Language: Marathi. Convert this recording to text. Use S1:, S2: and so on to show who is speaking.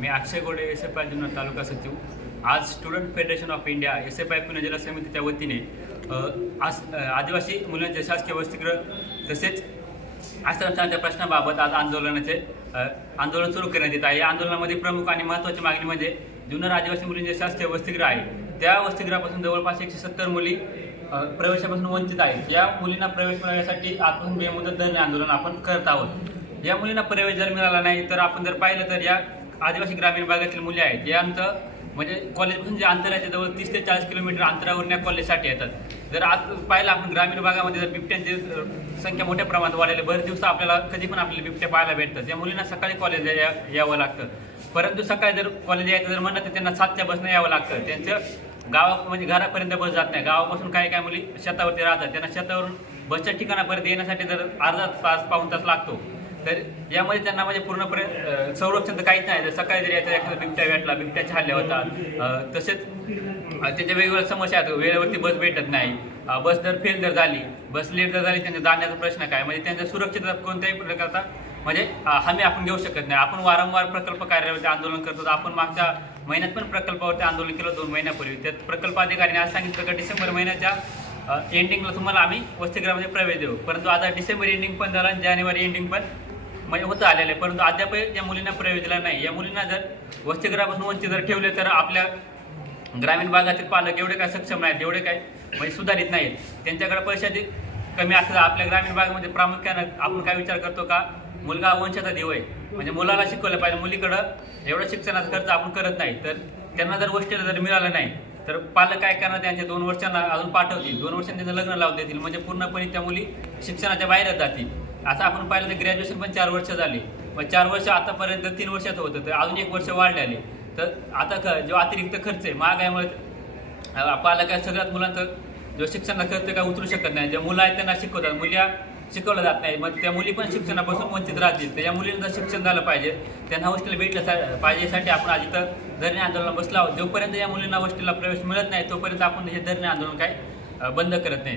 S1: Me Akshay Gode S F I Junnar taluka सचिव. आज student federation of India S F I Pune जिल्हा समितीच्या वतीने आज आदिवासी मुलांचे शासकीय वसतिगृह तसेच आश्रमशाळांच्या प्रश्नाबाबत आज आंदोलनाचे आंदोलन सुरू करण्यात येत आहे. या आंदोलनामध्ये प्रमुख आणि महत्त्वाची मागणी म्हणजे जुन्नर आदिवासी मुलींचे शासकीय वसतिगृह आहे. त्या वसतिगृहापासून जवळपास एकशे सत्तर मुली प्रवेशापासून वंचित आहेत. या मुलींना प्रवेश मिळवण्यासाठी आजपासून बेमुदत धरणे आंदोलन आपण करत आहोत. या मुलींना प्रवेश जर मिळाला नाही तर आपण जर पाहिलं तर या आदिवासी ग्रामीण भागातील मुली आहेत यांचं म्हणजे कॉलेजपासून जे अंतर आहे जवळ तीस ते चाळीस किलोमीटर अंतरावरून या कॉलेजसाठी येतात. जर आज पाहिलं आपण ग्रामीण भागामध्ये जर बिबट्यांची संख्या मोठ्या प्रमाणात वाढलेली बरेच दिवस आपल्याला कधी पण आपल्याला बिबट्या पाहायला भेटतात. त्या मुलींना सकाळी कॉलेज या यावं लागतं. परंतु सकाळी जर कॉलेज यायचं जर म्हणलं तर त्यांना सातच्या बसनं यावं लागतं. त्यांचं गावा म्हणजे घरापर्यंत बस जात नाही. गावापासून काही काही मुली शेतावरती राहतात. त्यांना शेतावरून बसच्या ठिकाणापर्यंत येण्यासाठी जर अर्धा तास पाऊन तास लागतो. तर यामध्ये त्यांना म्हणजे पूर्णपणे संरक्षण तर काहीच नाही. तर सकाळी जरी याचा एखादा बिबट्या भेटला बिबट्याचे हल्ले होतात तसेच त्याच्या वेगवेगळ्या समस्या आहेत. वेळेवरती बस भेटत नाही. बस जर फेल जर झाली बस लेट जर झाली त्यांच्या जाण्याचा प्रश्न काय? म्हणजे त्यांच्या सुरक्षितता कोणत्याही प्रकारचा म्हणजे हमी आपण घेऊ शकत नाही. आपण वारंवार प्रकल्प कार्यालयावरती आंदोलन करतो आपण मागच्या महिन्यात पण प्रकल्पावरती आंदोलन केलं दोन महिन्यापूर्वी. त्यात प्रकल्प अधिकाऱ्याने आज सांगितलं का डिसेंबर महिन्याच्या एंडिंगला तुम्हाला आम्ही वसतिगृहामध्ये प्रवेश देऊ. परंतु आता डिसेंबर एंडिंग पण झाला आणि जानेवारी एंडिंग पण म्हणजे होतं आलेलं आहे. परंतु अद्याप या मुलींना प्रवेश दिला नाही. या मुलींना जर वसतिगृहापासून वंचित जर ठेवले तर आपल्या ग्रामीण भागातील पालक एवढे काय सक्षम नाहीत एवढे काय म्हणजे सुधारित नाहीत. त्यांच्याकडे पैशाची कमी असतात. आपल्या ग्रामीण भागामध्ये प्रामुख्यानं आपण काय विचार करतो का? मुलगा वंशाचा देव आहे. म्हणजे मुलाला शिकवलं पाहिजे. मुलीकडं एवढं शिक्षणाचा खर्च आपण करत नाही. तर त्यांना जर गोष्टीला जर मिळालं नाही तर पालक काय करणार? त्यांच्या दोन वर्षांना अजून पाठवतील. दोन वर्षांनी त्यांचं लग्न लावून देतील. म्हणजे पूर्णपणे त्या मुली शिक्षणाच्या बाहेरच जातील. असं आपण पाहिलं तर ग्रॅज्युएशन पण चार वर्ष झाली. मग चार वर्ष आतापर्यंत तीन वर्षात होतं तर अजून एक वर्ष वाढले आले तर आता ख जो अतिरिक्त खर्च आहे महागाईमुळे पालक आहे सगळ्यात मुलांचा जो शिक्षणाचा खर्च काय उतरू शकत नाही. ज्या मुलं आहेत त्यांना शिकवतात मुल्या शिकवलं जात नाही मग त्या मुली पण शिक्षणापासून वंचित राहतील. तर या मुलींचं शिक्षण झालं पाहिजे. त्यांना हॉस्टेल भेटलं सा- आपण आज इथं धरणे आंदोलन बसला आहोत. जोपर्यंत या मुलींना हॉस्टेलला प्रवेश मिळत नाही तोपर्यंत आपण हे धरणे आंदोलन काय बंद करत नाही.